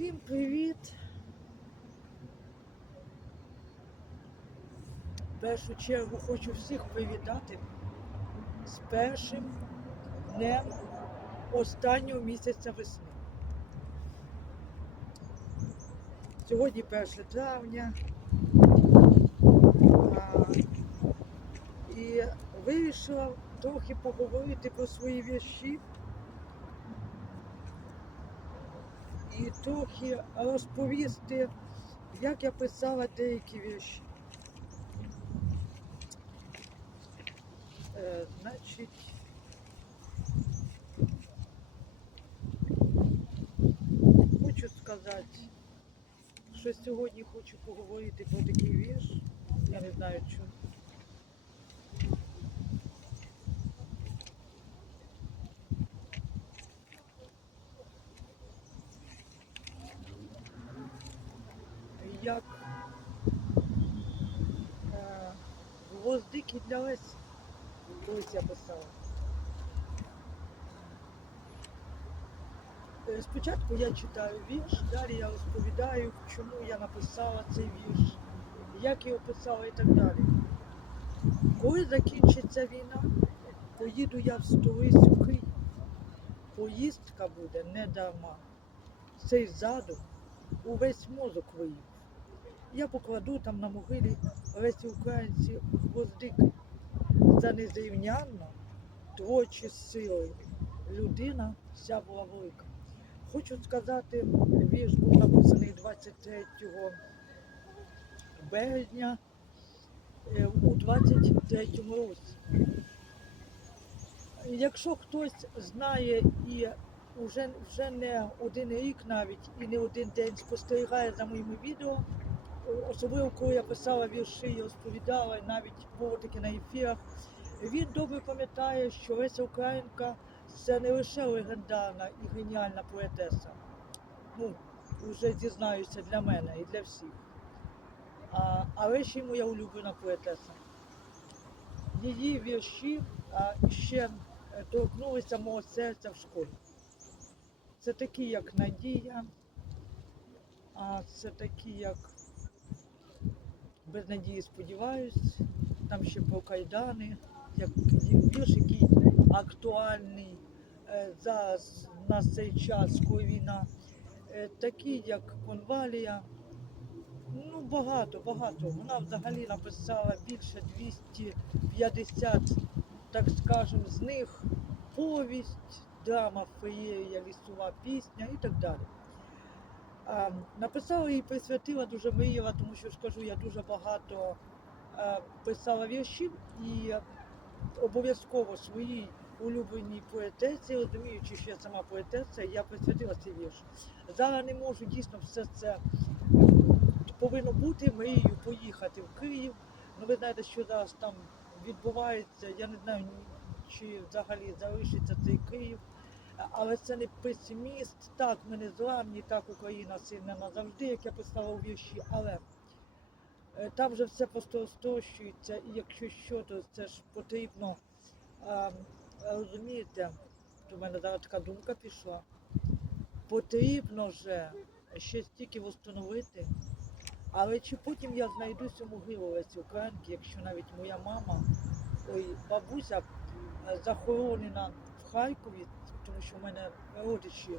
Всім привіт! В першу чергу хочу всіх привітати з першим днем останнього місяця весни. Сьогодні 1 травня. А, і вирішила трохи поговорити про свої вірші. І трохи розповісти, як я писала деякі вірші. Е, значить, хочу сказати, що сьогодні хочу поговорити про такий вірш. Я не знаю чому. Як е, гвоздики для Лесі. Колись я писала. Е, Спочатку я читаю вірш, далі я розповідаю, чому я написала цей вірш, як його писала і так далі. Коли закінчиться війна, поїду я в столицю Київ. Поїздка буде не дарма. Цей задум увесь мозок виїв. Я покладу там на могилі весь українці гвоздики за незрівнянно творчі сили. Людина вся була велика. Хочу сказати, вірш був написаний 23 березня е, у 23 році. Якщо хтось знає і вже, вже не один рік навіть і не один день спостерігає за моїми відео, особливо коли я писала вірші і розповідала, і навіть було таке на ефірах, він добре пам'ятає, що Леся Українка це не лише легендарна і геніальна поетеса. Ну, вже зізнаюся для мене і для всіх. А, але ще й моя улюблена поетеса. Її вірші а, ще е, торкнулися мого серця в школі. Це такі, як Надія, а це такі, як без надії сподіваюсь, там ще про кайдани, як вірш, який актуальний е, зараз на цей час, коли війна, Е, такі, як конвалія. Ну, багато, багато. Вона взагалі написала більше 250, так скажемо, з них повість, драма, феєрія, лісова пісня і так далі. А, написала і присвятила, дуже мріяла, тому що скажу, я дуже багато писала віршів і обов'язково своїй улюбленій поетесі, розуміючи, що я сама поетеса, я присвятила цей вірш. Зараз не можу дійсно все це повинно бути. Мрію поїхати в Київ. Ну ви знаєте, що зараз там відбувається. Я не знаю, чи взагалі залишиться цей Київ. Але це не песиміст. Так, ми не зламні, так Україна сильна назавжди, як я писала у вірші, але е, там вже все просто розтрощується, і якщо що, то це ж потрібно а, розумієте, в мене зараз така думка пішла. Потрібно вже ще стільки встановити. Але чи потім я знайду цю могилу Лесі Українки, якщо навіть моя мама, ой, бабуся захоронена в Харкові, тому що в мене родичі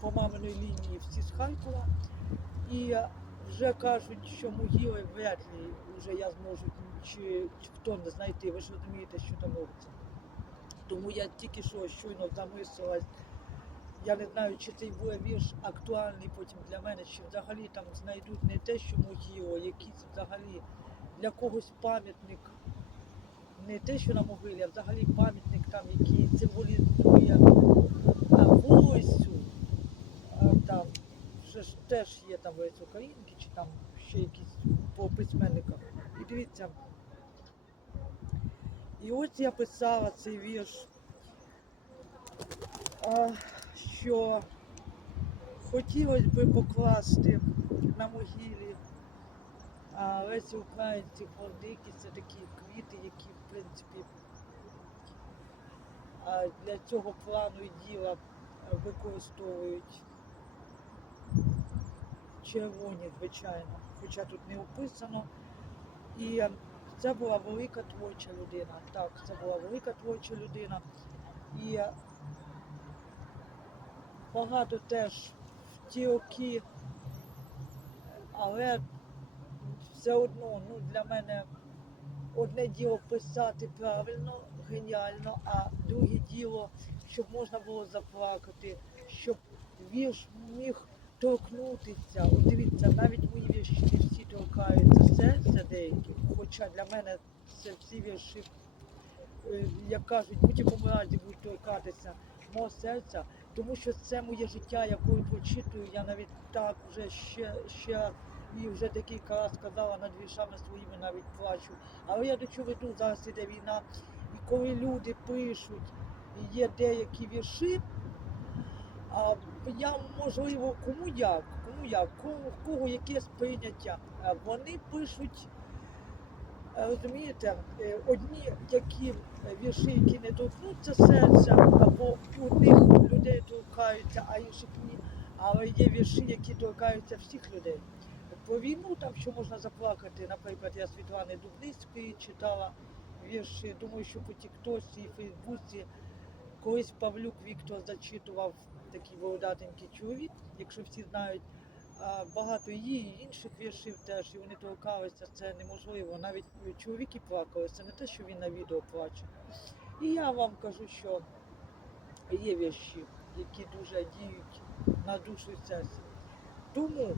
по маминої лінії всі з Харкова, і вже кажуть, що могили вряд ли вже я зможу чи, не знайти. Ви ж розумієте, що там робиться. Тому я тільки що щойно замислилась. Я не знаю, чи цей буде вірш актуальний потім для мене, чи взагалі там знайдуть не те, що могилу, якийсь взагалі для когось пам'ятник, не те, що на могилі, а взагалі пам'ятник там, який символізує а, вулицю. А, там вже ж теж є там вулиця Українки, чи там ще якісь по письменниках. І дивіться. І ось я писала цей вірш. Що хотілося би покласти на могилі а, Лесі Українці гвоздики, це такі квіти, які в принципі для цього плану і діла використовують червоні, звичайно, хоча тут не описано. І це була велика творча людина. Так, це була велика творча людина. І багато теж в ті роки, але все одно ну, для мене одне діло писати правильно, геніально, а друге діло, щоб можна було заплакати, щоб вірш міг торкнутися. От дивіться, навіть мої вірші всі торкаються серця деякі, хоча для мене це всі вірші, е, як кажуть, в будь-якому разі будуть торкатися мого серця, тому що це моє життя, яке прочитую, я навіть так вже ще, ще і вже декілька разів сказала над віршами своїми навіть плачу. Але я до чого веду, зараз іде війна, і коли люди пишуть, є деякі вірші, а я можливо кому як, кому як, кому кого яке сприйняття. Вони пишуть, е, розумієте, е, одні такі вірші, які не торкнуться серця, або одних людей торкаються, а інших ні. Але є вірші, які торкаються всіх людей. Про війну там що можна заплакати. Наприклад, я Світлани Дубницької читала вірші. Думаю, що по Тіктосі і Фейсбуці колись Павлюк Віктор зачитував такий володатенький чоловік, якщо всі знають. Багато її і інших віршів теж, і вони торкалися, це неможливо. Навіть чоловіки плакали, це не те, що він на відео плаче. І я вам кажу, що є вірші, які дуже діють на душу і. Тому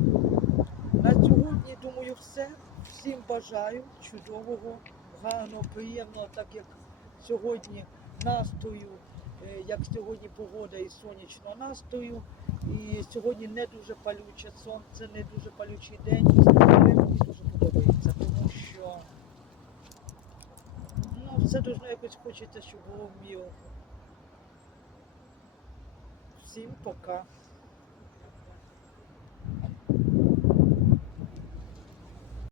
сьогодні, думаю, все. Всім бажаю чудового, гарного, приємного, так як сьогодні настрою, е, як сьогодні погода і сонячного настрою. І сьогодні не дуже палюче сонце, не дуже палючий день. Але мені дуже подобається, тому що ну, все дуже якось хочеться, щоб було в. Всім пока.